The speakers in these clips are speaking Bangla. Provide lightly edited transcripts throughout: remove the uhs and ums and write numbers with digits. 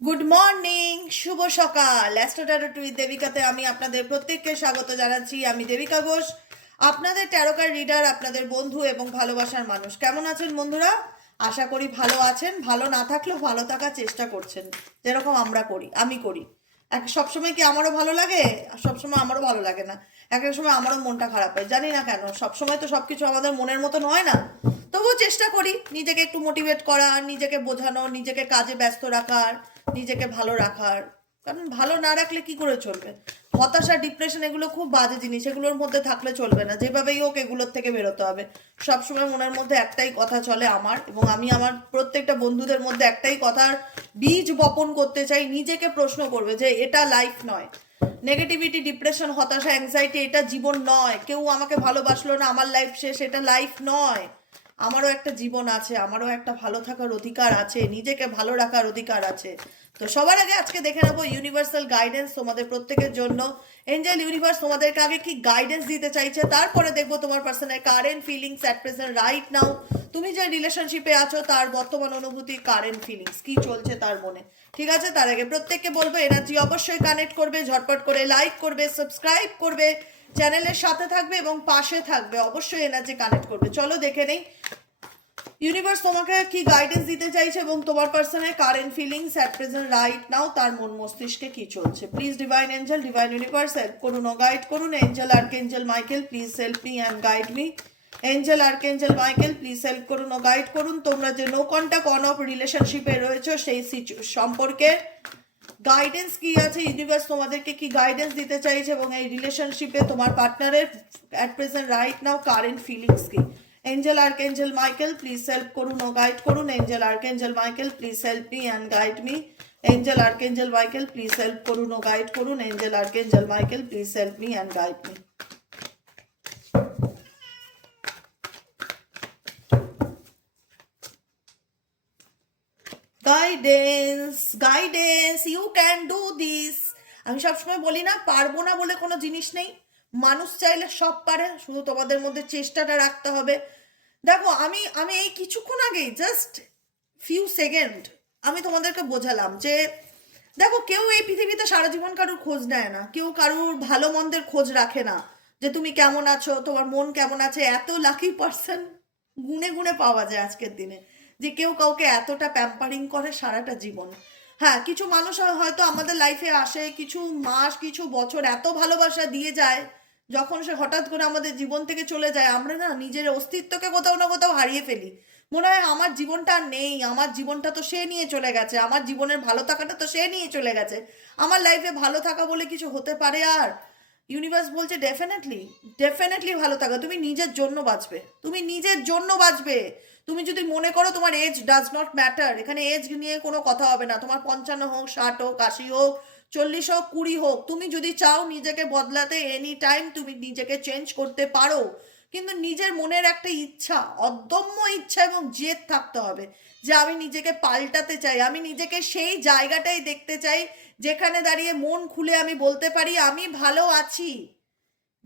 গুড মর্নিং, শুভ সকাল। অ্যাস্ট্রো ট্যারো উইথ দেবিকাতে আমি আপনাদের প্রত্যেককে স্বাগত জানাচ্ছি। আমি দেবিকা ঘোষ, আপনাদের ট্যারোকার রিডার, আপনাদের বন্ধু এবং ভালোবাসার মানুষ। কেমন আছেন বন্ধুরা? আশা করি ভালো আছেন। ভালো না থাকলেও ভালো থাকার চেষ্টা করছেন, যেরকম আমরা করি, আমি করি। সবসময় কি আমারও ভালো লাগে? সবসময় আমারও ভালো লাগে না। এক এক সময় আমারও মনটা খারাপ হয়, জানি না কেন। সবসময় তো সবকিছু আমাদের মনের মতন হয় না। তবুও চেষ্টা করি নিজেকে একটু মোটিভেট করার, নিজেকে বোঝানো, নিজেকে কাজে ব্যস্ত রাখার, নিজেকে ভালো রাখার। কারণ ভালো না রাখলে কি করে চলবে? হতাশা, ডিপ্রেশন এগুলো খুব বাজে জিনিস, এগুলোর মধ্যে থাকলে চলবে না। যেভাবেই হোক এগুলোর থেকে বেরোতে হবে। সবসময় মনের মধ্যে একটাই কথা চলে আমার, এবং আমি আমার প্রত্যেকটা বন্ধুদের মধ্যে একটাই কথার বীজ বপন করতে চাই। নিজেকে প্রশ্ন করবে যে এটা লাইফ নয়। নেগেটিভিটি, ডিপ্রেশন, হতাশা, অ্যাংজাইটি এটা জীবন নয়। কেউ আমাকে ভালোবাসলো না, আমার লাইফ শেষ, এটা লাইফ নয়। আমারও একটা জীবন আছে, আমারও একটা ভালো থাকার অধিকার আছে, নিজেকে ভালো রাখার অধিকার আছে। তো সবার আগে আজকে দেখে নেবো ইউনিভার্সাল গাইডেন্স তোমাদের প্রত্যেকের জন্য। এঞ্জেল ইউনিভার্স তোমাদেরকে আগে কি গাইডেন্স দিতে চাইছে, তারপরে দেখবো তোমার পার্সনের current feelings at present right নাও। তুমি যে রিলেশনশিপে আছো তার বর্তমান অনুভূতি, কারেন্ট ফিলিংস কি চলছে তার মনে। ঠিক আছে, তার আগে প্রত্যেককে বলবো এনার্জি অবশ্যই কানেক্ট করবে, ঝটপট করে লাইক করবে, সাবস্ক্রাইব করবে, চ্যানেলের সাথে থাকবে এবং পাশে থাকবে। অবশ্যই এনার্জি কানেক্ট করবে। চলো দেখে নেই ইউনিভার্স তোমাকে কি গাইডেন্স দিতে চাইছে এবং তোমার পার্সনের current feelings at present right now, তার মন মস্তিষ্কে কি চলছে। Please divine angel, divine universe help করুন ও গাইড করুন। Angel archangel Michael please help me and guide me. Angel archangel Michael please help করুন ও গাইড করুন। তোমরা যে নো কন্টাক্ট অন অফ রিলেশনশিপে রয়েছে সেই সম্পর্কে গাইডেন্স কি আছে, ইউনিভার্স তোমাদেরকে কি গাইডেন্স দিতে চাইছে, এবং এই রিলেশনশিপে তোমার পার্টনারের at present right now current feelings কি। Angel archangel Michael please help করুন ও গাইড করুন। Angel archangel Michael please help me and guide me. Angel archangel Michael please help করুন ও গাইড করুন। Angel archangel Michael please help me and guide me. Guidance, guidance, you can do this. আমি সবসময় বলি না, পারবো না বলে কোনো জিনিস নেই। মানুষ চাইলে সব পারে, শুধু তোমাদের মধ্যে চেষ্টাটা রাখতে হবে। দেখো, আমি আমি এই কিছুক্ষণ আগে, জাস্ট ফিউ সেকেন্ড, আমি তোমাদেরকে বোঝালাম যে দেখো, কেউ এই পৃথিবীতে সারা জীবন কারুর খোঁজ নেয় না, কেউ কারুর ভালো মন্দের খোঁজ রাখে না, যে তুমি কেমন আছো, তোমার মন কেমন আছে। এত লাকি পার্সন গুনে গুনে পাওয়া যায় আজকের দিনে, যে কেউ কাউকে এতটা প্যাম্পারিং করে সারাটা জীবন। হ্যাঁ, কিছু মানুষ হয়তো আমাদের লাইফে আসে, কিছু মাস, কিছু বছর এত ভালোবাসা দিয়ে যায়, যখন সে হঠাৎ করে আমাদের জীবন থেকে চলে যায়, আমরা না নিজের অস্তিত্বকে কোথাও না কোথাও হারিয়ে ফেলি। মনে হয় আমার জীবনটা আর নেই, আমার জীবনটা তো সে নিয়ে চলে গেছে, আমার জীবনের ভালো থাকাটা তো সে নিয়ে চলে গেছে, আমার লাইফে ভালো থাকা বলে কিছু হতে পারে আর? ইউনিভার্স বলছে ডেফিনেটলি, ডেফিনেটলি ভালো থাকা। তুমি নিজের জন্য বাঁচবে, তুমি নিজের জন্য বাঁচবে। তুমি যদি মনে করো তোমার এজ ডাজ নট ম্যাটার, এখানে এজ নিয়ে কোনো কথা হবে না। তোমার 55 হোক, 60 হোক, 80 হোক, 40 হোক, 20 হোক, তুমি যদি চাও নিজেকে বদলাতে, এনি টাইম তুমি নিজেকে চেঞ্জ করতে পারো। কিন্তু নিজের মনের একটা ইচ্ছা, অদম্য ইচ্ছা এবং জেদ থাকতে হবে, যে আমি নিজেকে পাল্টাতে চাই, আমি নিজেকে সেই জায়গাটাই দেখতে চাই যেখানে দাঁড়িয়ে মন খুলে আমি বলতে পারি আমি ভালো আছি,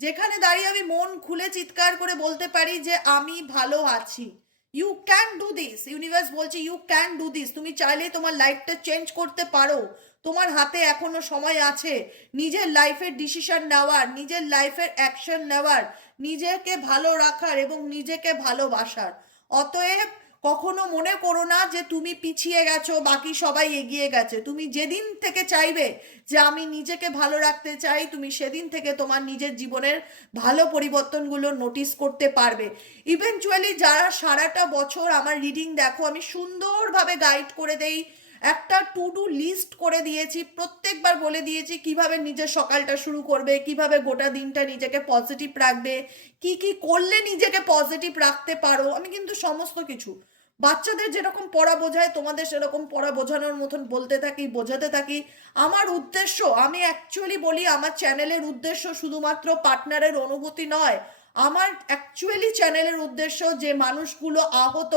যেখানে দাঁড়িয়ে আমি মন খুলে চিৎকার করে বলতে পারি যে আমি ভালো আছি। You can do this, universe বলছে ইউ ক্যান ডু দিস। তুমি চাইলে তোমার লাইফটা চেঞ্জ করতে পারো, তোমার হাতে এখনো সময় আছে নিজের লাইফের ডিসিশন নেওয়ার, নিজের লাইফের অ্যাকশন নেওয়ার, নিজেকে ভালো রাখার এবং নিজেকে ভালোবাসার। অতএব কখনো মনে করো না যে তুমি পিছিয়ে গেছো, বাকি সবাই এগিয়ে গেছে। তুমি যেদিন থেকে চাইবে যে আমি নিজেকে ভালো রাখতে চাই, তুমি সেদিন থেকে তোমার নিজের জীবনের ভালো পরিবর্তনগুলো নোটিস করতে পারবে। ইভেনচুয়ালি যারা সারাটা বছর আমার রিডিং দেখো, আমি সুন্দরভাবে গাইড করে দেই, একটা টু ডু লিস্ট করে দিয়েছি, প্রত্যেকবার বলে দিয়েছি কিভাবে নিজের সকালটা শুরু করবে, কিভাবে গোটা দিনটা নিজেকে পজিটিভ রাখবে, কি কি করলে নিজেকে পজিটিভ রাখতে পারো। আমি কিন্তু সমস্ত কিছু বাচ্চাদের যেরকম পড়া বোঝায়, তোমাদের সেরকম পড়া বোঝানোর মতন বলতে থাকি, বোঝাতে থাকি। আমার উদ্দেশ্য, আমি অ্যাকচুয়ালি বলি, আমার চ্যানেলের উদ্দেশ্য শুধুমাত্র পার্টনারের অনুভূতি নয়। আমার অ্যাকচুয়ালি চ্যানেলের উদ্দেশ্য যে মানুষগুলো আহত,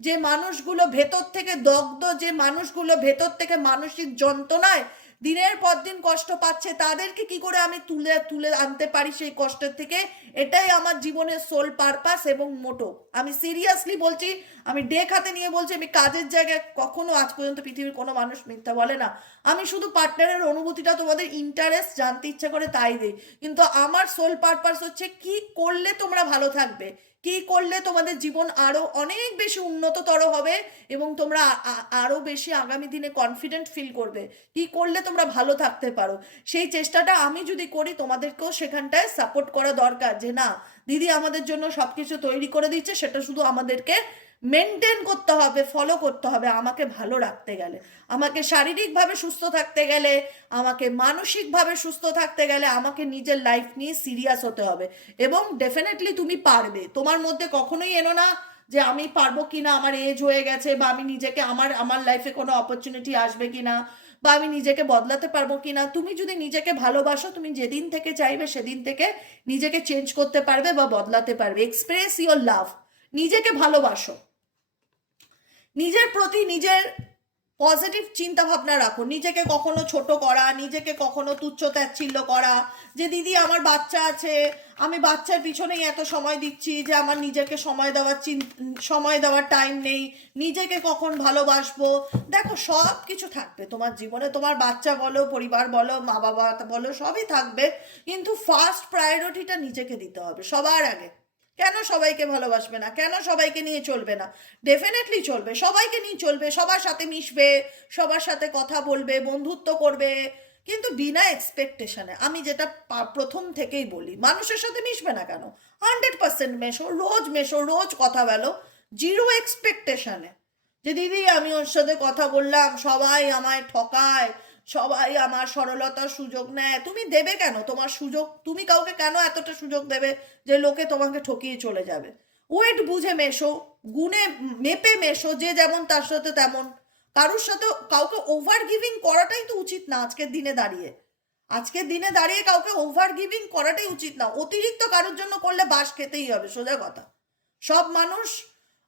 যে মানুষগুলো ভেতর থেকে দগ্ধ, যে মানুষগুলো ভেতর থেকে মানসিক যন্ত্রণায় দিনের পর দিন কষ্ট পাচ্ছে, তাদেরকে কি করে আমি তুলে তুলে আনতে পারি সেই কষ্টের থেকে, এটাই আমার জীবনের সোল পারপাস এবং মোটো। আমি সিরিয়াসলি বলছি, আমি ডেক হাতে নিয়ে বলছি, আমি কাজের জায়গায় কখনো আজ পর্যন্ত পৃথিবীর কোনো মানুষ মিথ্যা বলে না। আমি শুধু পার্টনারের অনুভূতিটা, তোমাদের ইন্টারেস্ট জানতে ইচ্ছা করে তাই দিই, কিন্তু আমার সোল পারপাস হচ্ছে কি করলে তোমরা ভালো থাকবে, কি করলে তোমাদের জীবন আরো অনেক বেশি উন্নততর হবে এবং তোমরা আরো বেশি আগামী দিনে কনফিডেন্ট ফিল করবে, কি করলে তোমরা ভালো থাকতে পারো। সেই চেষ্টাটা আমি যদি করি, তোমাদেরকেও সেখানটায় সাপোর্ট করা দরকার, যে না দিদি আমাদের জন্য সবকিছু তৈরি করে দিচ্ছে, সেটা শুধু আমাদেরকে মেনটেন করতে হবে, ফলো করতে হবে। আমাকে ভালো রাখতে গেলে, আমাকে শারীরিকভাবে সুস্থ থাকতে গেলে, আমাকে মানসিকভাবে সুস্থ থাকতে গেলে, আমাকে নিজের লাইফ নিয়ে সিরিয়াস হতে হবে। এবং ডেফিনেটলি তুমি পারবে। তোমার মধ্যে কখনোই এনো না যে আমি পারবো কিনা, আমার এজ হয়ে গেছে, বা আমি নিজেকে আমার আমার লাইফে কোনো অপরচুনিটি আসবে কিনা, বা আমি নিজেকে বদলাতে পারবো কিনা। তুমি যদি নিজেকে ভালোবাসো, তুমি যেদিন থেকে চাইবে সেদিন থেকে নিজেকে চেঞ্জ করতে পারবে বা বদলাতে পারবে। এক্সপ্রেস ইওর লাভ, নিজেকে ভালোবাসো, নিজের প্রতি নিজের পজিটিভ চিন্তা ভাবনা রাখো। নিজেকে কখনো ছোট করা, নিজেকে কখনো তুচ্ছ তাচ্ছিল্য করা, যে দিদি আমার বাচ্চা আছে, আমি বাচ্চার পিছনেই এত সময় দিচ্ছি, যে আমার নিজেকে সময় দেওয়ার টাইম নেই, নিজেকে কখন ভালোবাসবো। দেখো সব কিছু থাকবে তোমার জীবনে, তোমার বাচ্চা বলো, পরিবার বলো, মা বাবা বলো, সবই থাকবে, কিন্তু ফার্স্ট প্রায়োরিটিটা নিজেকে দিতে হবে সবার আগে। কেন সবাইকে ভালোবাসবে না, কেন সবাইকে নিয়ে চলবে না? ডেফিনেটলি চলবে, সবাইকে নিয়ে চলবে, সবার সাথে মিশবে, সবার সাথে কথা বলবে, বন্ধুত্ব করবে, কিন্তু বিনা এক্সপেকটেশনে। আমি যেটা প্রথম থেকেই বলি, মানুষের সাথে মিশবে না কেন, 100% মেশো, রোজ কথা বলো, জিরো এক্সপেকটেশনে। যে দিদি আমি ওর সাথে কথা বললাম, সবাই আমায় ঠকায়, সবাই আমার সরলতার সুযোগ নেয়। তুমি দেবে কেন তোমার সুযোগ? তুমি কাউকে কেন এতটা সুযোগ দেবে যে লোকে তোমাকে ঠকিয়ে চলে যাবে? ওয়েট বুঝে মেশো, গুণে মেপে মেশো, যে যেমন তার সাথে তেমন। কারোর সাথে কাউকে ওভার গিভিং করাটাই তো উচিত না আজকের দিনে দাঁড়িয়ে। আজকের দিনে দাঁড়িয়ে কাউকে ওভার গিভিং করাটাই উচিত না। অতিরিক্ত কারোর জন্য করলে বাস খেতেই হবে, সোজা কথা। সব মানুষ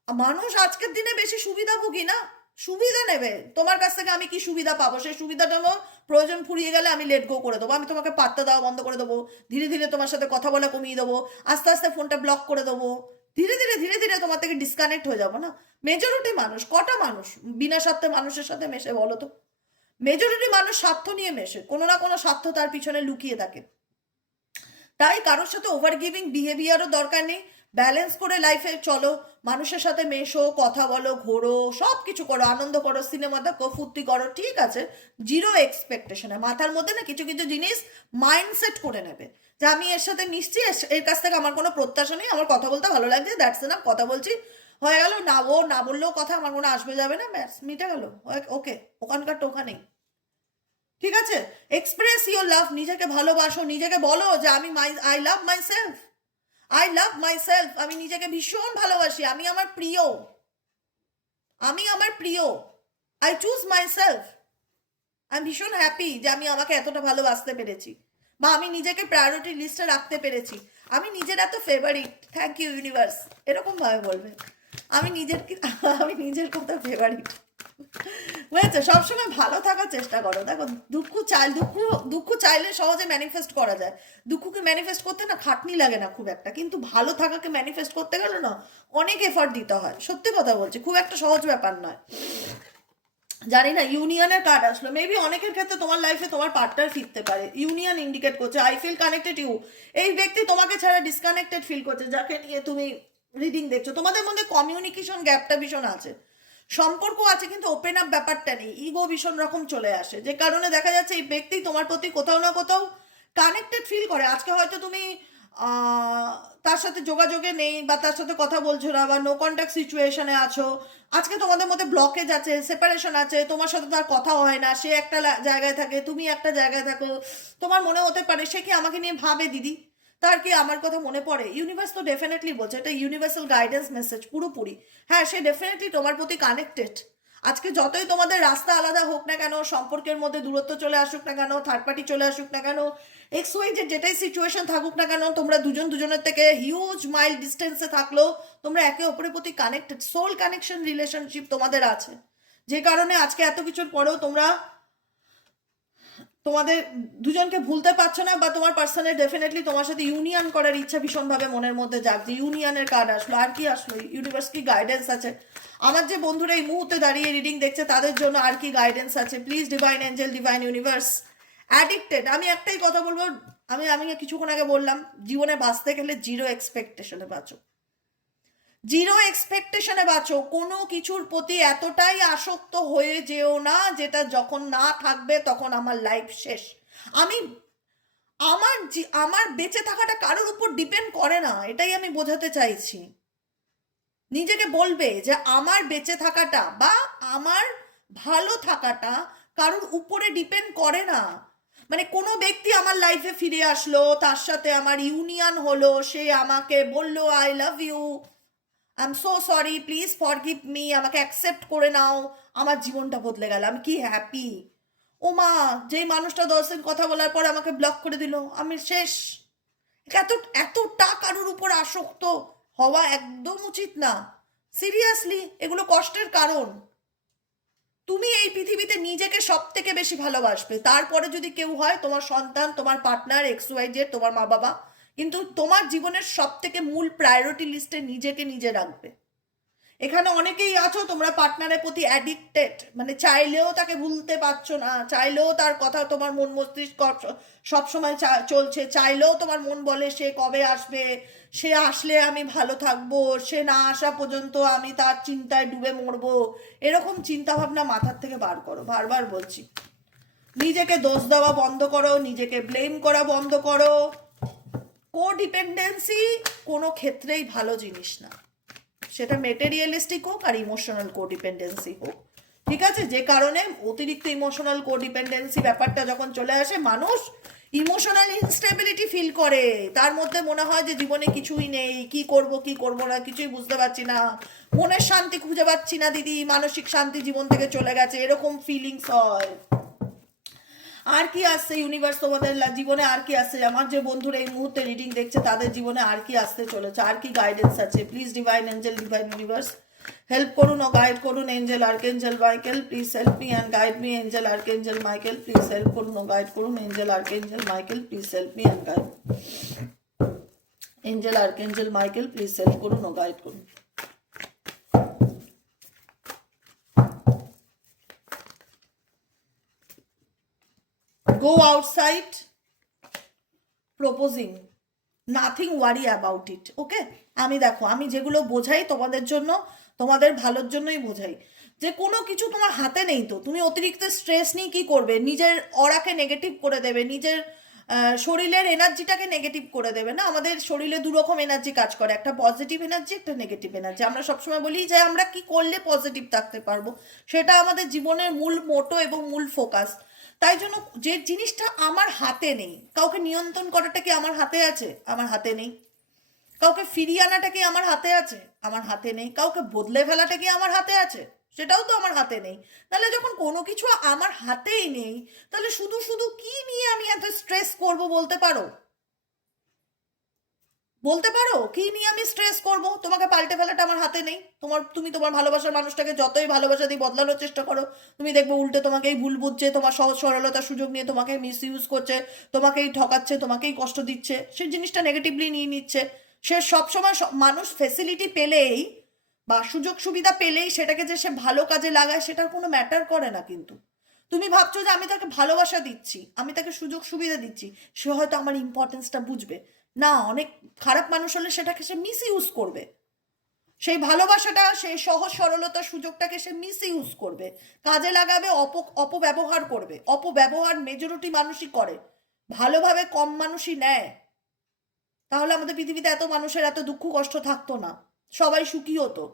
মানুষ আজকের দিনে বেশি সুবিধাভোগী না, সুবিধা নেবে তোমার কাছ থেকে। আমি কি সুবিধা পাবো, সেই সুবিধাটা প্রয়োজন ফুরিয়ে গেলে আমি লেট গো করে দেবো, আমি তোমাকে পাত্তা দেওয়া বন্ধ করে দেবো, ধীরে ধীরে তোমার সাথে কথা বলা কমিয়ে দেবো, আস্তে আস্তে ফোনটা ব্লক করে দেবো, ধীরে ধীরে তোমার থেকে ডিসকানেক্ট হয়ে যাবো না? মেজরিটি মানুষ, কটা মানুষ বিনা স্বার্থে মানুষের সাথে মেশে বলো তো? মেজরিটি মানুষ স্বার্থ নিয়ে মেশে, কোনো না কোনো স্বার্থ তার পিছনে লুকিয়ে থাকে। তাই কারোর সাথে ওভার গিভিং বিহেভিয়ারও দরকার নেই। ব্যালেন্স করে লাইফে চলো, মানুষের সাথে মেশো, কথা বলো, ঘোরো, সব কিছু করো, আনন্দ করো, সিনেমা দেখো, ফুর্তি করো, ঠিক আছে, জিরো এক্সপেকটেশনে। মাথার মধ্যে না কিছু কিছু জিনিস মাইন্ডসেট করে নেবে, যে আমি এর সাথে মিশছি, এর কাছ থেকে আমার কোনো প্রত্যাশা নেই, আমার কথা বলতে ভালো লাগছে, দ্যাটস এনাফ, কথা বলছি, হয়ে গেল। না ও না বললেও কথা আমার কোনো আসবে যাবে না, ব্যাস মিটে গেল, ওকে, ওখানকার টোকা নেই। ঠিক আছে, এক্সপ্রেস ইওর লাভ, নিজেকে ভালোবাসো, নিজেকে বলো যে আমি I love my self, I love my self, আমি নিজেকে ভীষণ ভালোবাসি, আমি আমার প্রিয়, আমি আমার প্রিয়, আই চুজ মাই সেলফ, আমি ভীষণ হ্যাপি যে আমি আমাকে এতটা ভালোবাসতে পেরেছি, বা আমি নিজেকে প্রায়োরিটি লিস্টে রাখতে পেরেছি, আমি নিজের এত ফেভারিট, থ্যাংক ইউ ইউনিভার্স, এরকম ভাবে বলবে। আমি নিজের কত ফেভারিট, বুঝেছো? সবসময় ভালো থাকার চেষ্টা করো। দেখো দুঃখ চাইলে সহজে ম্যানিফেস্ট করা যায়। দুঃখকে ম্যানিফেস্ট করতে না খাটনি লাগে না খুব একটা, কিন্তু ভালো থাকাকে ম্যানিফেস্ট করতে গেলে না অনেক এফর্ট দিতে হয়। সত্যি কথা বলছি, খুব একটা সহজ ব্যাপার নয়। জানি না, ইউনিয়নের কার্ড আসলো, মেবি অনেকের ক্ষেত্রে তোমার লাইফে তোমার পার্টনার ফিরতে পারে। ইউনিয়ন ইন্ডিকেট করছে, আই ফিল কানেক্টেড ইউ। এই ব্যক্তি তোমাকে ছাড়া ডিসকানেক্টেড ফিল করছে, যাকে নিয়ে তুমি রিডিং দেখছো। তোমাদের মধ্যে কমিউনিকেশন গ্যাপটা ভীষণ আছে, সম্পর্ক আছে কিন্তু ওপেন আপ ব্যাপারটা নেই, ইগো ভীষণ রকম চলে আসে, যে কারণে দেখা যাচ্ছে এই ব্যক্তি তোমার প্রতি কোথাও না কোথাও কানেক্টেড ফিল করে। আজকে হয়তো তুমি তার সাথে যোগাযোগে নেই, বা তার সাথে কথা বলছো না, বা নো কন্ট্যাক্ট সিচুয়েশনে আছো, আজকে তোমাদের মধ্যে ব্লকেজ আছে, সেপারেশন আছে, তোমার সাথে তার কথা হয় না, সে একটা জায়গায় থাকে, তুমি একটা জায়গায় থাকো। তোমার মনে হতে পারে সে কি আমাকে নিয়ে ভাবে দিদি, তার কি আমার কথা মনে পড়ে? ইউনিভার্স তো ডেফিনেটলি বলছে, এটা ইউনিভার্সাল গাইডেন্স মেসেজ পুরোপুরি। হ্যাঁ, সে ডেফিনেটলি তোমার প্রতি কানেক্টেড। আজকে যতই তোমাদের রাস্তা আলাদা হোক না কেন, সম্পর্কের মধ্যে দূরত্ব চলে আসুক না কেন, থার্ড পার্টি চলে আসুক না কেন, এক্স ওয়াই যে যেটাই সিচুয়েশন থাকুক না কেন, তোমরা দুজন দুজনের থেকে হিউজ মাইল ডিস্টেন্সে থাকলেও তোমরা একে অপরের প্রতি কানেক্টেড, সোল কানেকশন রিলেশনশিপ তোমাদের আছে, যে কারণে আজকে এত কিছুর পরেও তোমরা তোমাদের দুজনকে ভুলতে পারছো না, বা তোমার পার্সনের ডেফিনেটলি তোমার সাথে ইউনিয়ন করার ইচ্ছা ভীষণভাবে মনের মধ্যে জাগছে। ইউনিয়নের কার্ড আসলো, আর কি আসলো? ইউনিভার্স কি গাইডেন্স আছে? আমার যে বন্ধুরা এই মুহূর্তে দাঁড়িয়ে রিডিং দেখছে তাদের জন্য আর কি গাইডেন্স আছে? Please divine angel, divine universe. Addicted, আমি একটাই কথা বলবো, আমি আমি কিছুক্ষণ আগে বললাম, জীবনে বাঁচতে গেলে জিরো এক্সপেকটেশনে বাঁচো, জিরো এক্সপেকটেশনে বাঁচো। কোনো কিছুর প্রতি এতটাই আসক্ত হয়ে যেও না যেটা যখন না থাকবে তখন আমার লাইফ শেষ। আমি আমার বেঁচে থাকাটা কারোর উপর ডিপেন্ড করে না, এটাই আমি বোঝাতে চাইছি। নিজেকে বলবে যে আমার বেঁচে থাকাটা বা আমার ভালো থাকাটা কারোর উপরে ডিপেন্ড করে না। মানে কোনো ব্যক্তি আমার লাইফে ফিরে আসলো, তার সাথে আমার ইউনিয়ন হলো, সে আমাকে বললো I love you, I am so sorry, please forgive me, আমাকে অ্যাকসেপ্ট করে নাও, আমার জীবনটা বদলে গেল, আমি কি হ্যাপি। ও মা, যেই মানুষটা 10 দিন কথা বলার পর আমাকে ব্লক করে দিল, আমি শেষ। এত এতটা কারোর উপর আসক্ত হওয়া একদম উচিত না। সিরিয়াসলি, এগুলো কষ্টের কারণ। তুমি এই পৃথিবীতে নিজেকে সব থেকে বেশি ভালোবাসবে, তারপরে যদি কেউ হয় তোমার সন্তান, তোমার পার্টনার, এক্স ওয়াই জেড, তোমার মা বাবা, কিন্তু তোমার জীবনের সব থেকে মূল প্রায়োরিটি লিস্টে নিজেকে নিজে রাখবে। এখানে অনেকেই আছো তোমরা পার্টনারের প্রতি অ্যাডিক্টেড, মানে চাইলেও তাকে ভুলতে পারছো না, চাইলেও তার কথা তোমার মন মস্তিষ্ক সবসময় চলছে, চাইলেও তোমার মন বলে সে কবে আসবে, সে আসলে আমি ভালো থাকবো, সে না আসা পর্যন্ত আমি তার চিন্তায় ডুবে মরবো। এরকম চিন্তা ভাবনা মাথার থেকে বার করো, বারবার বলছি। নিজেকে দোষ দেওয়া বন্ধ করো, নিজেকে ব্লেম করা বন্ধ করো। কোডিপেন্ডেন্সি কোনো ক্ষেত্রেই ভালো জিনিস না, সেটা মেটেরিয়ালিস্টিক হোক আর ইমোশনাল কোডিপেন্ডেন্সি হোক, ঠিক আছে? যে কারণে অতিরিক্ত ইমোশনাল কোডিপেন্ডেন্সি ব্যাপারটা যখন চলে আসে, মানুষ ইমোশনাল ইনস্টেবিলিটি ফিল করে, তার মধ্যে মনে হয় যে জীবনে কিছুই নেই, কি করব না কিছুই বুঝতে পারছি না, মনের শান্তি খুঁজে পাচ্ছি না দিদি, মানসিক শান্তি জীবন থেকে চলে গেছে, এরকম ফিলিংস হয়। আর কি আসছে ইউনিভার্স তোমাদের জীবনে, আর কি আসছে? আমার যে বন্ধুরা এই মুহূর্তে রিডিং দেখছে তাদের জীবনে আর কি আসতে চলেছে, আর কি গাইডেন্স আছে? Please divine angel, divine universe help করুন ও গাইড করুন। Angel archangel Michael please help me and guide me. Angel archangel Michael please help করুন ও গাইড করুন। Angel archangel Michael please help me and guide. Angel archangel Michael please help করুন ও গাইড করুন। Go outside proposing, nothing worry about it, okay? আমি দেখো, আমি যেগুলো বোঝাই তোমাদের জন্য, তোমাদের ভালোর জন্যই বোঝাই। যে কোনো কিছু তোমার হাতে নেই, তো তুমি অতিরিক্ত স্ট্রেস নিয়ে কি করবে? নিজের অরাকে নেগেটিভ করে দেবে, নিজের শরীরের এনার্জিটাকে নেগেটিভ করে দেবে না? আমাদের শরীরে দুরকম এনার্জি কাজ করে, একটা পজিটিভ এনার্জি, একটা নেগেটিভ এনার্জি। আমরা সবসময় বলি যে আমরা কি করলে পজিটিভ থাকতে পারবো, সেটা আমাদের জীবনের মূল মোটো এবং মূল ফোকাস। তাই জন্য যে জিনিসটা আমার হাতে নেই, কাউকে নিয়ন্ত্রণ করাটা কি আমার হাতে আছে? আমার হাতে নেই। কাউকে ফিরিয়ে আনাটা কি আমার হাতে আছে? আমার হাতে নেই। কাউকে বদলে ফেলাটা কি আমার হাতে আছে? সেটাও তো আমার হাতে নেই। তাহলে যখন কোনো কিছু আমার হাতেই নেই, তাহলে শুধু শুধু কি নিয়ে আমি এত স্ট্রেস করব? বলতে পারো? বলতে পারো কি নিয়ে আমি স্ট্রেস করব? তোমাকে পাল্টে ফেলাটা আমার হাতে নেই। তুমি তোমার ভালোবাসার মানুষটাকে যতই ভালোবাসা দিয়ে বদলানোর চেষ্টা করো, তুমি দেখবে উল্টে তোমাকেই ভুল বুঝছে, তোমার সহজ সরলতার সুযোগ নিয়ে তোমাকে মিস ইউজ করছে, তোমাকেই ঠকাচ্ছে, তোমাকেই কষ্ট দিচ্ছে, সেই জিনিসটা নেগেটিভলি নিয়ে নিচ্ছে। সে সবসময় মানুষ ফেসিলিটি পেলেই বা সুযোগ সুবিধা পেলেই সেটাকে যে সে ভালো কাজে লাগায়, সেটার কোনো ম্যাটার করে না। কিন্তু তুমি ভাবছো যে আমি তাকে ভালোবাসা দিচ্ছি, আমি তাকে সুযোগ সুবিধা দিচ্ছি, সে হয়তো আমার ইম্পর্টেন্সটা বুঝবে না। অনেক খারাপ মানুষ হলে সেটাকে সে মিস ইউজ করবে, সেই ভালোবাসাটা, সেই সহজ সরলতার সুযোগটাকে সে মিস ইউজ করবে, কাজে লাগাবে, অপব্যবহার করবে। অপব্যবহার মেজরিটি মানুষই করে, ভালোভাবে কম মানুষই নেয়। তাহলে আমাদের পৃথিবীতে এত মানুষের এত দুঃখ কষ্ট থাকতো না, সবাই সুখী হতো।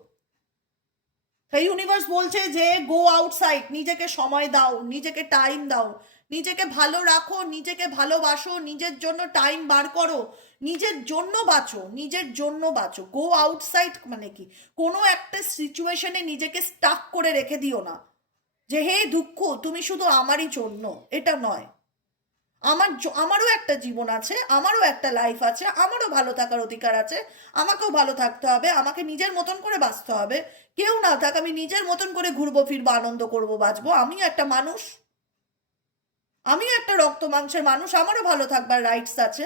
তাই ইউনিভার্স বলছে যে গো আউটসাইড, নিজেকে সময় দাও, নিজেকে টাইম দাও, নিজেকে ভালো রাখো, নিজেকে ভালোবাসো, নিজের জন্য টাইম বার করো, নিজের জন্য বাঁচো, নিজের জন্য বাঁচো। গো আউটসাইড মানে কি, কোনো একটা সিচুয়েশনে নিজেকে স্টাক করে রেখে দিও না যে হে দুঃখ তুমি শুধু আমারই জন্য, এটা নয়। আমারও একটা জীবন আছে, আমারও একটা লাইফ আছে, আমারও ভালো থাকার অধিকার আছে, আমাকেও ভালো থাকতে হবে, আমাকে নিজের মতন করে বাঁচতে হবে। কেউ না থাক, আমি নিজের মতন করে ঘুরবো ফিরবো, আনন্দ করবো, বাঁচবো। আমিও একটা মানুষ, আমিও একটা রক্ত মাংসের মানুষ, আমারও ভালো থাকবার রাইটস আছে।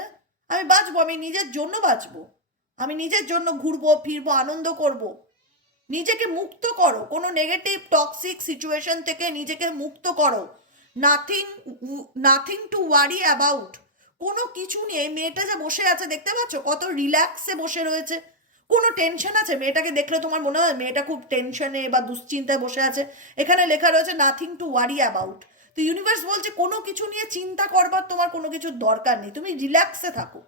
আমি বাঁচবো, আমি নিজের জন্য বাঁচবো, আমি নিজের জন্য ঘুরবো ফিরবো, আনন্দ করব। নিজেকে মুক্ত করো কোনো নেগেটিভ টক্সিক সিচুয়েশন থেকে, নিজেকে মুক্ত করো। Nothing, nothing to worry about. কোনো কিছু নিয়ে মেয়েটা যে বসে আছে দেখতে পাচ্ছ কত রিল্যাক্সে বসে রয়েছে, কোনো টেনশন আছে? মেয়েটাকে দেখলে তোমার মনে হয় মেয়েটা খুব টেনশনে বা দুশ্চিন্তায় বসে আছে? এখানে লেখা রয়েছে নাথিং টু ওয়ারি অ্যাবাউট। তো ইউনিভার্স বলছে কোনো কিছু নিয়ে চিন্তা করবার তোমার কোনো কিছুর দরকার নেই, তুমি রিল্যাক্সে থাকো।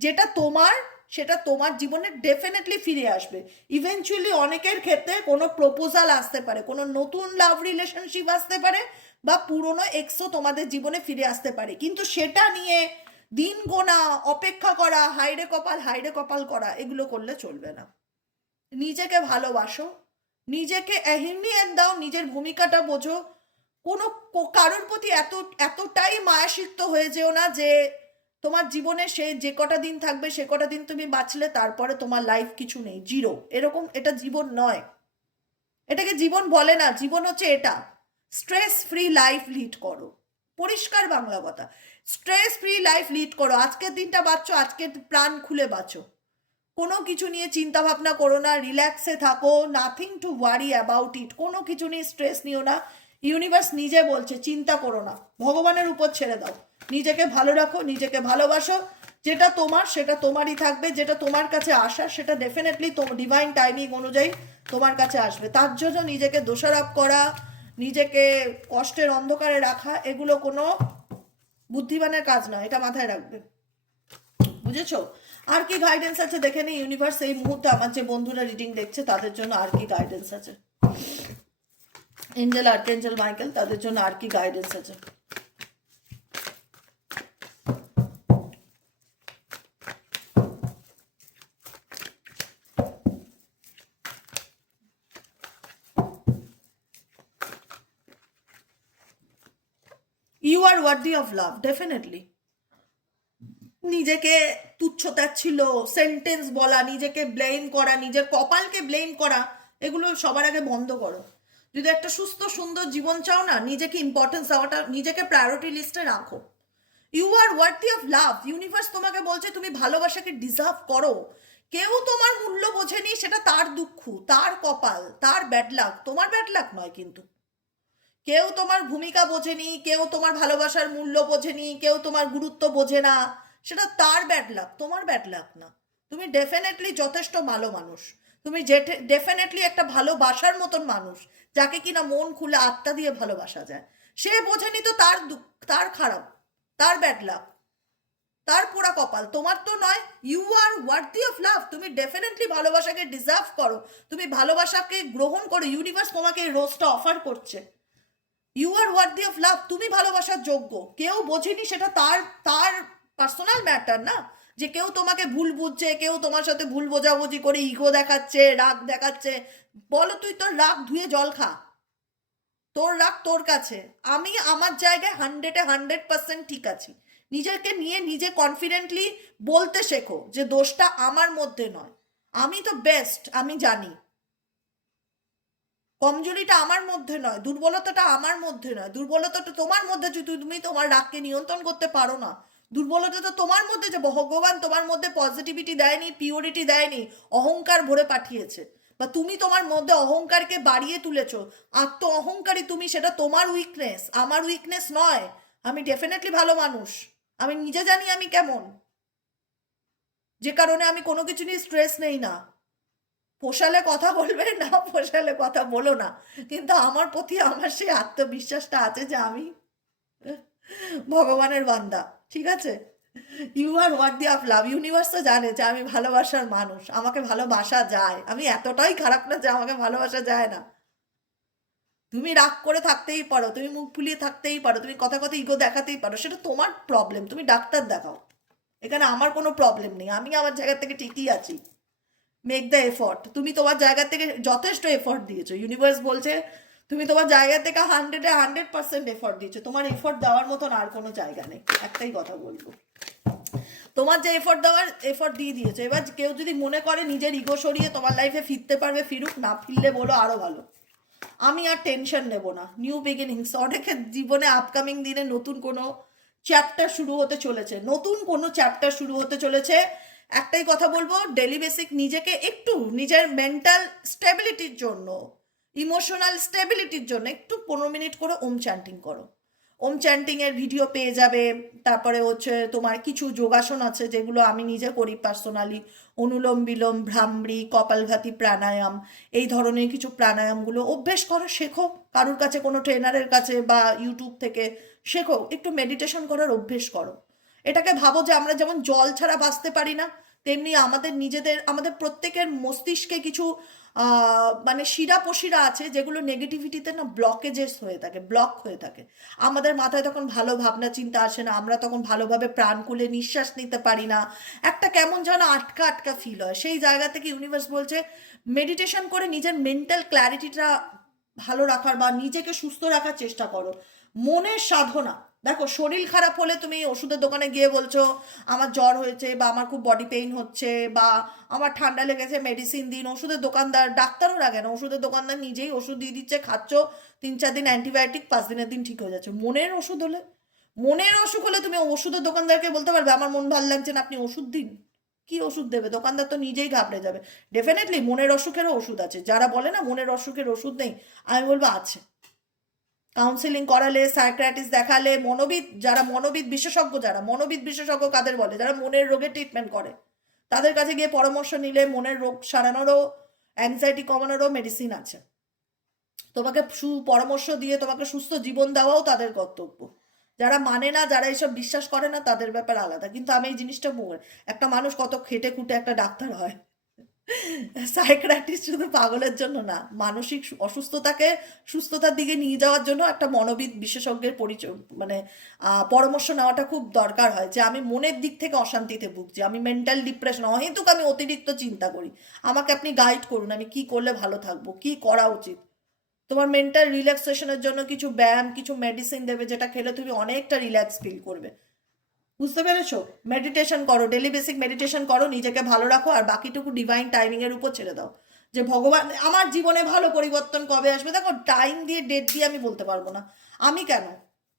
যেটা তোমার সেটা তোমার জীবনে ডেফিনেটলি ফিরে আসবে। ইভেনচুয়ালি অনেকের ক্ষেত্রে কোনো প্রপোজাল আসতে পারে, কোনো নতুন লাভ রিলেশনশিপ আসতে পারে, বা পুরনো এক্সও তোমাদের জীবনে ফিরে আসতে পারে, কিন্তু সেটা নিয়ে দিন গোনা, অপেক্ষা করা, হাইরে কপাল করা, এগুলো করলে চলবে না। নিজেকে ভালোবাসো, নিজেকে অ্যাহিমিয়াত দাও, নিজের ভূমিকাটা বোঝো। কোনো কারোর প্রতি এতটাই মায়াসিক্ত হয়ে যেও না যে তোমার জীবনে সে যে কটা দিন থাকবে সে কটা দিন তুমি বাঁচলে, তারপরে তোমার লাইফ কিছু নেই, জিরো। এরকম এটা জীবন নয়, এটাকে জীবন বলে না। জীবন হচ্ছে এটা, স্ট্রেস ফ্রি লাইফ লিড করো। পরিষ্কার বাংলা কথা, স্ট্রেস ফ্রি লাইফ লিড করো। আজকের দিনটা বাঁচো, আজকের প্রাণ খুলে বাঁচো, কোনো কিছু নিয়ে চিন্তা ভাবনা করো না, রিল্যাক্সে থাকো। নাথিং টু ওয়ারি অ্যাবাউট ইট, কোনো কিছু নিয়ে স্ট্রেস নিও না। ইউনিভার্স নিজে বলছে চিন্তা করো না, ভগবানের উপর ছেড়ে দাও। নিজেকে ভালো রাখো, নিজেকে ভালোবাসো। যেটা তোমার সেটা তোমারই থাকবে, যেটা তোমার কাছে আসা সেটা ডেফিনেটলি ডিভাইন টাইমিং অনুযায়ী তোমার কাছে আসবে। তার জন্য নিজেকে দোষারোপ করা, নিজেকে কষ্টের অন্ধকারে রাখা, এগুলো কোনো বুদ্ধিমানের কাজ নয়, এটা মাথায় রাখবে, বুঝেছো? আর কি গাইডেন্স আছে দেখে নি ইউনিভার্স এই মুহূর্তে আমার যে বন্ধুরা রিডিং দেখছে তাদের জন্য আর কি গাইডেন্স আছে। এঞ্জেল, আর্কেঞ্জেল মাইকেল, তাদের জন্য আর কি গাইডেন্স আছে। You are worthy of love, definitely. নিজেকে তুচ্ছতাচ্ছিল্য, সেন্টেন্স বলা, নিজেকে ব্লেম করা, নিজের কপালকে ব্লেম করা, এগুলো সবার আগে বন্ধ করো। যদি একটা সুস্থ সুন্দর জীবন চাও না, নিজেকে ইম্পর্টেন্স দেওয়াটা, নিজেকে প্রায়োরিটি লিস্টে রাখো। You are worthy of love. Universe তোমাকে বলছে তুমি ভালোবাসাকে ডিজার্ভ করো। কেউ তোমার মূল্য বোঝেনি, সেটা তার দুঃখ, তার কপাল, তার ব্যাড লাক, তোমার ব্যাড লাক নয়। কিন্তু কেউ তোমার ভূমিকা বোঝেনি, কেউ তোমার ভালোবাসার মূল্য বোঝেনি, কেউ তোমার গুরুত্ব বোঝে না, সেটা তার ব্যাড লাক, তোমার ব্যাড লাক না। তুমি ডেফিনেটলি যথেষ্ট ভালো মানুষ, তুমি ডেফিনেটলি একটা ভালোবাসার মতন মানুষ, যাকে কিনা মন খুলে আত্মা দিয়ে ভালোবাসা যায়। সে বোঝেনি তো তার তার খারাপ, তার ব্যাড লাক, তার পোড়া কপাল, তোমার তো নয়। You are worthy of love. তুমি ডেফিনেটলি ভালোবাসাকে ডিজার্ভ করো, তুমি ভালোবাসাকে গ্রহণ করো। ইউনিভার্স তোমাকে এই রোজটা অফার করছে। You are worthy of love, তুমি ভালোবাসার যোগ্য। কেউ বোঝেনি সেটা তার তার পার্সোনাল ম্যাটার না, যে কেউ তোমাকে ভুল বুঝছে, কেউ তোমার সাথে ভুল বোঝাবুঝি করে ইগো দেখাচ্ছে, রাগ দেখাচ্ছে। বলো তুই তোর রাগ ধুয়ে জল খা, তোর রাগ তোর কাছে। আমি আমার জায়গায় 100% ঠিক আছি। নিজেকে নিয়ে নিজে কনফিডেন্টলি বলতে শেখো যে দোষটা আমার মধ্যে নয়, আমি তো বেস্ট, আমি জানি। কমজোরিটা আমার মধ্যে নয়, দুর্বলতাটা আমার মধ্যে নয়, দুর্বলতাটা তোমার মধ্যে। যদি তুমি তোমার রাগকে নিয়ন্ত্রণ করতে পারো না, দুর্বলতা তো তোমার মধ্যে, যে ভগবান তোমার মধ্যে পজিটিভিটি দেয়নি, পিওরিটি দেয়নি, অহংকার ভরে পাঠিয়েছে, বা তুমি তোমার মধ্যে অহংকারকে বাড়িয়ে তুলেছো। আত্ম অহংকারী তুমি, সেটা তোমার উইকনেস, আমার উইকনেস নয়। আমি ডেফিনেটলি ভালো মানুষ, আমি নিজে জানি আমি কেমন, যে কারণে আমি কোনো কিছু নিয়ে স্ট্রেস নেই না। পোষালে কথা বলবে, না পোষালে কথা বলো না, কিন্তু আমার প্রতি আমার সেই আত্মবিশ্বাসটা আছে যে আমি ভগবানের বান্দা, ঠিক আছে? You are worthy of love. Universe তো জানে যে আমি ভালোবাসার মানুষ, আমাকে ভালোবাসা যায়। আমি এতটাই খারাপ না যে আমাকে ভালোবাসা যায় না। তুমি রাগ করে থাকতেই পারো, তুমি মুখ ফুলিয়ে থাকতেই পারো, তুমি কথা কথা ইগো দেখাতেই পারো, সেটা তোমার প্রবলেম, তুমি ডাক্তার দেখাও। এখানে আমার কোনো প্রবলেম নেই, আমি আমার জায়গা থেকে ঠিকই আছি। মেক দ্য এফর্ট, তুমি তোমার জায়গা থেকে যথেষ্ট এফর্ট দিয়েছো, ইউনিভার্স বলছে তুমি তোমার জায়গা থেকে 100% এফর্ট দিয়েছো, তোমার এফর্ট দেওয়ার মতন আর কোনো জায়গা নেই, একটাই কথা বলবো। তোমার যে এফর্ট দেওয়ার এফর্ট দিয়ে দিয়েছো। এবার কেউ যদি মনে করে নিজের ইগো সরিয়ে তোমার লাইফে ফিরতে পারবে, ফিরুক, না ফিরলে বলো আরো ভালো, আমি আর টেনশন নেব না। নিউ বিগিনিংস, অনেকের জীবনে আপকামিং দিনে নতুন কোনো চ্যাপ্টার শুরু হতে চলেছে, নতুন কোনো চ্যাপ্টার শুরু হতে চলেছে। একটাই কথা বলবো, ডেলি বেসিক নিজেকে একটু নিজের মেন্টাল স্টেবিলিটির জন্য, ইমোশনাল স্টেবিলিটির জন্য একটু 15 মিনিট করে ওম চ্যান্টিং করো। ওম চ্যান্টিং এর ভিডিও পেয়ে যাবে। তারপরে হচ্ছে তোমার কিছু যোগাসন আছে যেগুলো আমি নিজে করি পার্সোনালি, অনুলোম বিলোম, ভ্রামরি, কপালভাতি প্রাণায়াম, এই ধরনের কিছু প্রাণায়ামগুলো অভ্যেস করো, শেখো, কারুর কাছে কোনো ট্রেনারের কাছে বা ইউটিউব থেকে শেখো, একটু মেডিটেশন করার অভ্যেস করো। এটাকে ভাবো যে আমরা যেমন জল ছাড়া বাঁচতে পারি না, তেমনি আমাদের নিজেদের, আমাদের প্রত্যেকের মস্তিষ্কে কিছু মানে শিরা পশিরা আছে যেগুলো নেগেটিভিটিতে না ব্লকেজেস হয়ে থাকে, ব্লক হয়ে থাকে। আমাদের মাথায় তখন ভালো ভাবনা চিন্তা আসে না, আমরা তখন ভালোভাবে প্রাণ খুলে নিঃশ্বাস নিতে পারি না, একটা কেমন যেন আটকা আটকা ফিল হয়। সেই জায়গা থেকে ইউনিভার্স বলছে মেডিটেশন করে নিজের মেন্টাল ক্ল্যারিটিটা ভালো রাখার বা নিজেকে সুস্থ রাখার চেষ্টা করো। মনের সাধনা, দেখো শরীর খারাপ হলে তুমি ওষুধের দোকানে গিয়ে বলছো আমার জ্বর হয়েছে বা আমার খুব বডি পেইন হচ্ছে বা আমার ঠান্ডা লেগেছে মেডিসিন দিন, ওষুধের দোকানদার, ডাক্তারও লাগে না, ওষুধের দোকানদার নিজেই ওষুধ দিয়ে দিচ্ছে, খাচ্ছ, 3-4 দিন অ্যান্টিবায়োটিক, 5 দিনের দিন ঠিক হয়ে যাচ্ছে। মনের ওষুধ হলে, মনের অসুখ হলে তুমি ওষুধের দোকানদারকে বলতে পারবে আমার মন ভালো লাগছে না, আপনি ওষুধ দিন? কি ওষুধ দেবে? দোকানদার তো নিজেই ঘাবড়ে যাবে। ডেফিনেটলি মনের অসুখেরও ওষুধ আছে, যারা বলে না মনের অসুখের ওষুধ নেই, আমি বলবো আছে। কাউন্সিলিং করালে, সাইকিয়াট্রিস্ট দেখালে, মনোবিদ, যারা মনোবিদ বিশেষজ্ঞ, যারা মনোবিদ বিশেষজ্ঞ কাদের বলে, যারা মনের রোগের ট্রিটমেন্ট করে, তাদের কাছে গিয়ে পরামর্শ নিলে মনের রোগ সারানোরও, অ্যাংজাইটি কমানোরও মেডিসিন আছে। তোমাকে পরামর্শ দিয়ে তোমাকে সুস্থ জীবন দেওয়াও তাদের কর্তব্য। যারা মানে না, যারা এসব বিশ্বাস করে না, তাদের ব্যাপার আলাদা। কিন্তু আমি এই জিনিসটা একটা মানুষ কত খেটে খুঁটে একটা ডাক্তার হয়। সাইকিয়াট্রিস্ট শুধু পাগলের জন্য না, মানসিক অসুস্থতাকে সুস্থতার দিকে নিয়ে যাওয়ার জন্য একটা মনোবিদ বিশেষজ্ঞের পরিচয় মানে পরামর্শ নেওয়াটা খুব দরকার হয়। যে আমি মনের দিক থেকে অশান্তিতে ভুগছি, আমি মেন্টাল ডিপ্রেশন, অহেতুক আমি অতিরিক্ত চিন্তা করি, আমাকে আপনি গাইড করুন, আমি কি করলে ভালো থাকবো, কি করা উচিত। তোমার মেন্টাল রিল্যাক্সেশনের জন্য কিছু ব্যায়াম, কিছু মেডিসিন দেবে যেটা খেলে তুমি অনেকটা রিল্যাক্স ফিল করবে। বুঝতে পেরেছো? মেডিটেশন করো, ডেলি বেসিক মেডিটেশন করো, নিজেকে ভালো রাখো, আর বাকিটুকু ডিভাইন টাইমিং এর উপর ছেড়ে দাও। যে ভগবান আমার জীবনে ভালো পরিবর্তন কবে আসবে, দেখো টাইম দিয়ে ডেট দিয়ে আমি বলতে পারবো না, আমি কেন,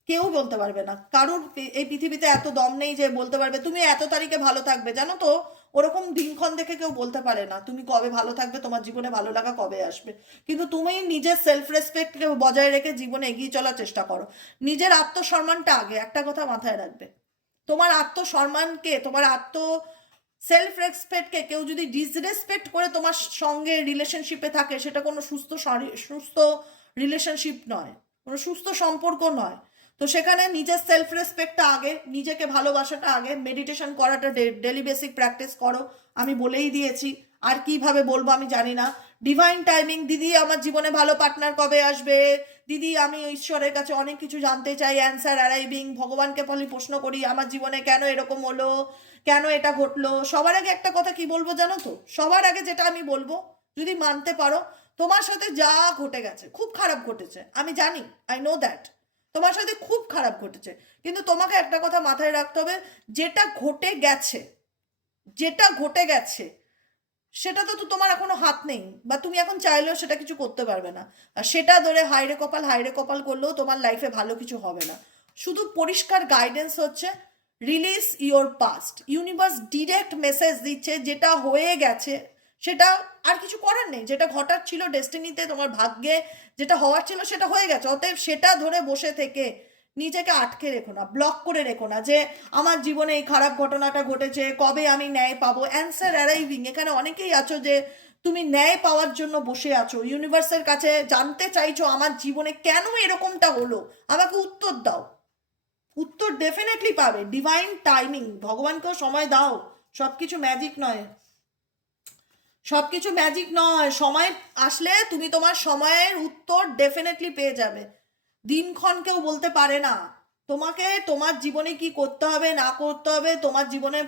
কেউ বলতে পারবে না, কারুর এই পৃথিবীতে এত দম নেই যে বলতে পারবে তুমি এত তারিখে ভালো থাকবে। জানো তো, ওরকম দিনক্ষণ দেখে কেউ বলতে পারে না তুমি কবে ভালো থাকবে, তোমার জীবনে ভালো লাগা কবে আসবে। কিন্তু তুমি নিজের সেলফ রেসপেক্টকে বজায় রেখে জীবনে এগিয়ে চলার চেষ্টা করো। নিজের আত্মসম্মানটা আগে, একটা কথা মাথায় রাখবে, তোমার আত্মসম্মানকে, তোমার সেলফ রেসপেক্টকে কেউ যদি ডিসরেসপেক্ট করে তোমার সঙ্গে রিলেশনশিপে থাকে, সেটা কোনো সুস্থ রিলেশনশিপ নয়, কোনো সুস্থ সম্পর্ক নয়। তো সেখানে নিজের সেলফ রেসপেক্টটা আগে, নিজেকে ভালোবাসাটা আগে, মেডিটেশন করাটা ডেলি বেসিক প্র্যাকটিস করো, আমি বলেই দিয়েছি, আর কিভাবে বলবো আমি জানি না। ডিভাইন টাইমিং, দিদি আমার জীবনে ভালো পার্টনার কবে আসবে, দিদি আমি ঈশ্বরের কাছে অনেক কিছু জানতে চাই, অ্যান্সার অ্যারাইভিং, ভগবানকে বলি প্রশ্ন করি আমার জীবনে কেন এরকম হলো, কেন এটা ঘটলো। সবার আগে একটা কথা কি বলবো জানো তো, সবার আগে যেটা আমি বলবো, যদি মানতে পারো, তোমার সাথে যা ঘটে গেছে খুব খারাপ ঘটেছে, আমি জানি, আই নো দ্যাট, তোমার সাথে খুব খারাপ ঘটেছে, কিন্তু তোমাকে একটা কথা মাথায় রাখতে হবে, যেটা ঘটে গেছে, যেটা ঘটে গেছে সেটা তো তোমার এখনো হাত নেই, বা তুমি এখন চাইলেও সেটা কিছু করতে পারবে না। আর সেটা ধরে হাইরে কপাল করলেও তোমার লাইফে ভালো কিছু হবে না। শুধু পরিষ্কার গাইডেন্স হচ্ছে release your past. Universe direct message দিচ্ছে যেটা হয়ে গেছে সেটা আর কিছু করার নেই, যেটা ঘটার ছিল ডেস্টিনিতে, তোমার ভাগ্যে যেটা হওয়ার ছিল সেটা হয়ে গেছে। অতএব সেটা ধরে বসে থেকে নিজেকে আটকে রেখো না, ব্লক করে রেখো না যে আমার জীবনে এই খারাপ ঘটনাটা ঘটেছে, কবে আমি ন্যায় পাবো। অ্যান্সার অ্যারাইভিং, এখানে অনেকেই আছো যে তুমি ন্যায় পাওয়ার জন্য বসে আছো, ইউনিভার্সের কাছে জানতে চাইছো আমার জীবনে কেন এরকমটা হলো, আমাকে উত্তর দাও। উত্তর ডেফিনেটলি পাবে, ডিভাইন টাইমিং, ভগবানকেও সময় দাও, সবকিছু ম্যাজিক নয়, সবকিছু ম্যাজিক নয়, সময় আসলে তুমি তোমার সময়ের উত্তর ডেফিনেটলি পেয়ে যাবে। দিনক্ষণ কেউ বলতে পারে না, তোমাকে তোমার জীবনে কি করতে হবে না করতে হবে,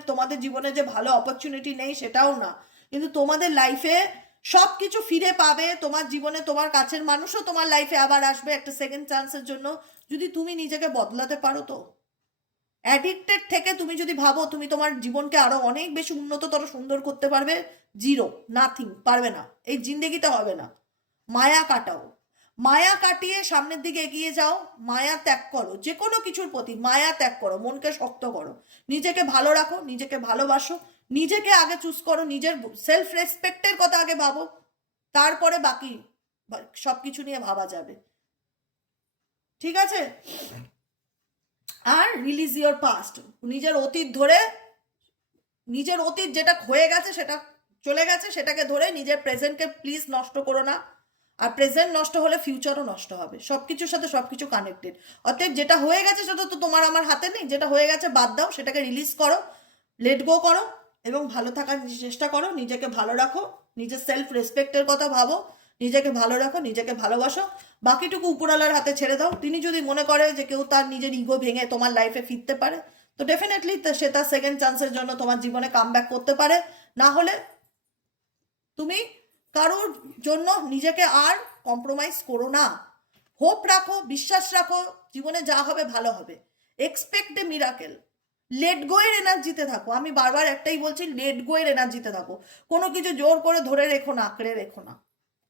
তোমাদের জীবনে যে ভালো অপরচুনিটি নেই সেটাও না, কিন্তু তোমাদের লাইফে সব কিছু ফিরে পাবে। তোমার জীবনে তোমার কাছের মানুষও তোমার লাইফে আবার আসবে একটা সেকেন্ড চান্সের জন্য, যদি তুমি নিজেকে বদলাতে পারো। তো অ্যাডিক্টেড থেকে তুমি যদি ভাবো তুমি তোমার জীবনকে আরো অনেক বেশি উন্নততর সুন্দর করতে পারবে, জিরো, নাথিং, পারবে না, এই জিন্দেগিতে হবে না। মায়া কাটাও, মায়া কাটিয়ে সামনের দিকে এগিয়ে যাও, মায়া ত্যাগ করো, যে কোনো কিছুর প্রতি মায়া ত্যাগ করো, মনকে শক্ত করো, নিজেকে ভালো রাখো, নিজেকে ভালোবাসো, নিজেকে আগে চুজ করো, নিজের সেলফ রেসপেক্টের কথা আগে ভাবো, তারপরে বাকি সব কিছু নিয়ে ভাবা যাবে। ঠিক আছে? আর রিলিজ ইওর পাস্ট, নিজের অতীত ধরে, নিজের অতীত যেটা হয়ে গেছে সেটা চলে গেছে, সেটাকে ধরে নিজের প্রেজেন্টকে প্লিজ নষ্ট করো না। আর প্রেজেন্ট নষ্ট হলে ফিউচারও নষ্ট হবে, সবকিছুর সাথে সবকিছু কানেক্টেড। অতএব যেটা হয়ে গেছে সেটা তো তোমার আমার হাতে নেই, যেটা হয়ে গেছে বাদ দাও, সেটাকে রিলিজ করো, লেট গো করো, এবং ভালো থাকার চেষ্টা করো, নিজেকে ভালো রাখো, নিজের সেলফ রেসপেক্টের কথা ভাবো, নিজেকে ভালো রাখো, নিজেকে ভালোবাসো, বাকিটুকু উপরওয়ালার হাতে ছেড়ে দাও। তিনি যদি মনে করে যে কেউ তার নিজের ইগো ভেঙে তোমার লাইফে ফিরতে পারে, তো ডেফিনেটলি সে তার সেকেন্ড চান্সের জন্য তোমার জীবনে কাম ব্যাক করতে পারে। না হলে তুমি কারোর জন্য নিজেকে আর কম্প্রোমাইজ করো না। হোপ রাখো, বিশ্বাস রাখো, জীবনে যা হবে ভালো হবে। এক্সপেক্ট এ মিরাকেল। লেট গো এর এনার্জিতে থাকো, আমি বারবার একটাই বলছি, লেট গো এর এনার্জিতে থাকো। কোনো কিছু জোর করে ধরে রেখো না, আঁকড়ে রেখো না,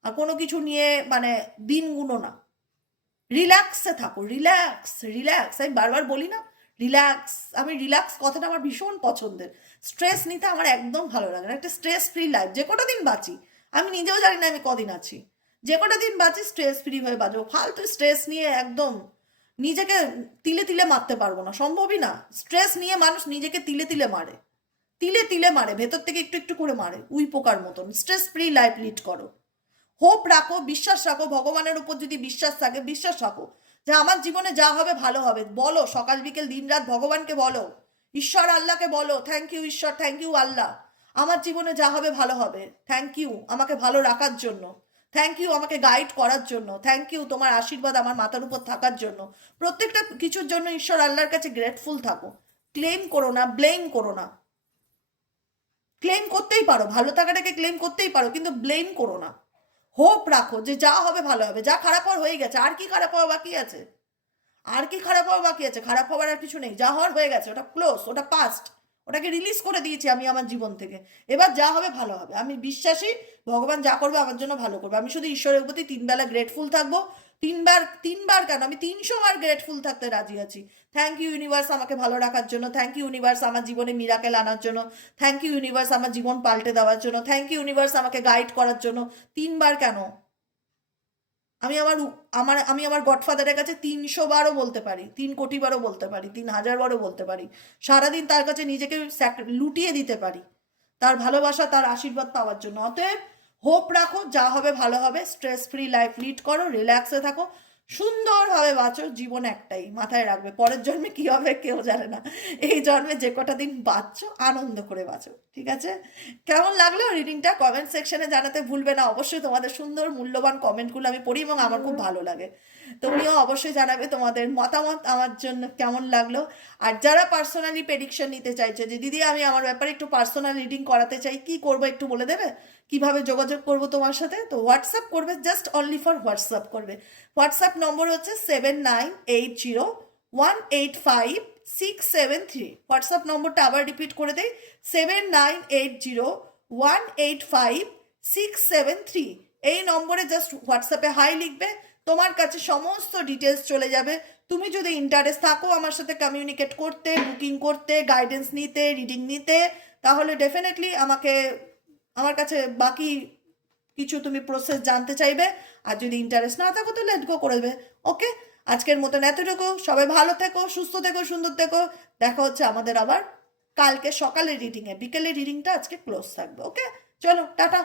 আর কোনো কিছু নিয়ে মানে দিন গুনো না। রিল্যাক্সে থাকো, রিল্যাক্স, রিল্যাক্স, আমি বারবার বলি না রিল্যাক্স, আমি রিল্যাক্স কথাটা আমার ভীষণ পছন্দের। স্ট্রেস নিতে আমার একদম ভালো লাগে না। একটা স্ট্রেস ফ্রি লাইফ, যে কটা দিন বাঁচি, আমি নিজেও জানি না আমি কদিন আছি, যে কটা দিন বাঁচি স্ট্রেস ফ্রি হয়ে বাঁচবো। ফালতু স্ট্রেস নিয়ে একদম নিজেকে তিলে তিলে মারতে পারবো না, সম্ভবই না। স্ট্রেস নিয়ে মানুষ নিজেকে তিলে তিলে মারে, তিলে তিলে মারে, ভেতর থেকে একটু একটু করে মারে, উই পোকার মতন। স্ট্রেস ফ্রি লাইফ লিড করো, হোপ রাখো, বিশ্বাস রাখো, ভগবানের উপর যদি বিশ্বাস থাকে, বিশ্বাস রাখো যে আমার জীবনে যা হবে ভালো হবে। বলো সকাল বিকেল দিন রাত ভগবানকে বলো, ঈশ্বর আল্লাহকে বলো, থ্যাংক ইউ ঈশ্বর, থ্যাংক ইউ আল্লাহ, আমার জীবনে যা হবে ভালো হবে, থ্যাংক ইউ আমাকে ভালো রাখার জন্য, থ্যাংক ইউ আমাকে গাইড করার জন্য, থ্যাংক ইউ তোমার আশীর্বাদ আমার মাথার উপর থাকার জন্য। প্রত্যেকটা কিছুর জন্য ঈশ্বর আল্লাহর কাছে গ্রেটফুল থাকো। ক্লেম করো না, ব্লেম করো না। ক্লেম করতেই পারো, ভালো থাকাটাকে ক্লেম করতেই পারো, কিন্তু ব্লেম করো না। হোপ রাখো যে যা হবে ভালো হবে, যা খারাপ হওয়ার হয়ে গেছে, আর কি খারাপ হওয়া বাকি আছে, আর কি খারাপ হওয়া বাকি আছে? খারাপ হওয়ার আর কিছু নেই, যা হওয়ার হয়ে গেছে, ওটা ক্লোজ, ওটা পাস্ট, ওটাকে রিলিজ করে দিয়েছি আমি আমার জীবন থেকে। এবার যা হবে ভালো হবে, আমি বিশ্বাসী ভগবান যা করবে আমার জন্য ভালো করবে। আমি শুধু ঈশ্বরের প্রতি 3 বেলা গ্রেটফুল থাকবো, তিনবার, তিনবার কেন, আমি 300 বার গ্রেটফুল থাকতে রাজি আছি। থ্যাংক ইউ ইউনিভার্স আমাকে ভালো রাখার জন্য, থ্যাংক ইউ ইউনিভার্স আমার জীবনে মিরাকেল আনার জন্য, থ্যাংক ইউ ইউনিভার্স আমার জীবন পাল্টে দেওয়ার জন্য, থ্যাংক ইউ ইউনিভার্স আমাকে গাইড করার জন্য। 3 বার কেন, আমি আমি আমার গডফাদারের কাছে 300 বারও বলতে পারি, 3 কোটি বারও বলতে পারি, 3,000 বারও বলতে পারি। সারাদিন তার কাছে নিজেকে লুটিয়ে দিতে পারি তার ভালোবাসা, তার আশীর্বাদ পাওয়ার জন্য। অতএব হোপ রাখো, যা হবে ভালো হবে, স্ট্রেস ফ্রি লাইফ লিড করো, রিল্যাক্সে থাকো, সুন্দরভাবে বাঁচো। জীবন একটাই, মাথায় রাখবে, পরের জন্মে কি হবে কেউ জানে না। এই জন্মে যে কটা দিন বাঁচছো আনন্দ করে বাঁচো। ঠিক আছে? কেমন লাগলো রিডিংটা কমেন্ট সেকশনে জানাতে ভুলবে না। অবশ্যই তোমাদের সুন্দর মূল্যবান কমেন্টগুলো আমি পড়ি এবং আমার খুব ভালো লাগে। তুমিও অবশ্যই জানাবে তোমাদের মতামত আমার জন্য কেমন লাগলো। আর যারা পার্সোনালি প্রেডিকশন নিতে চাইছে যে দিদি আমি আমার ব্যাপারে একটু পার্সোনাল রিডিং করাতে চাই, কি করবো একটু বলে দেবে? কিভাবে যোগাযোগ করবো তোমার সাথে? তো হোয়াটসঅ্যাপ করবে, জাস্ট অনলি ফর হোয়াটসঅ্যাপ করবে। হোয়াটসঅ্যাপ নম্বর হচ্ছে 7980185673। হোয়াটসঅ্যাপ নম্বরটা আবার রিপিট করে দেই, 7980185673। এই নম্বরে জাস্ট হোয়াটসঅ্যাপে হাই লিখবে, তোমার কাছে সমস্ত ডিটেলস চলে যাবে। তুমি যদি ইন্টারেস্ট থাকো আমার সাথে কমিউনিকেট করতে, বুকিং করতে, গাইডেন্স নিতে, রিডিং নিতে, তাহলে ডেফিনেটলি আমার কাছে বাকি কিছু তুমি প্রসেস জানতে চাইবে। আর যদি ইন্টারেস্ট না থাকো তো লেট গো করে দেবে। ওকে, আজকের মতন এতটুকু। সবাই ভালো থেকো, সুস্থ থেকো, সুন্দর থেকো। দেখা হচ্ছে আমাদের আবার কালকে সকালে রিডিংয়ে। বিকেলে রিডিংটা আজকে ক্লোজ থাকবে। ওকে, চলো টাটা।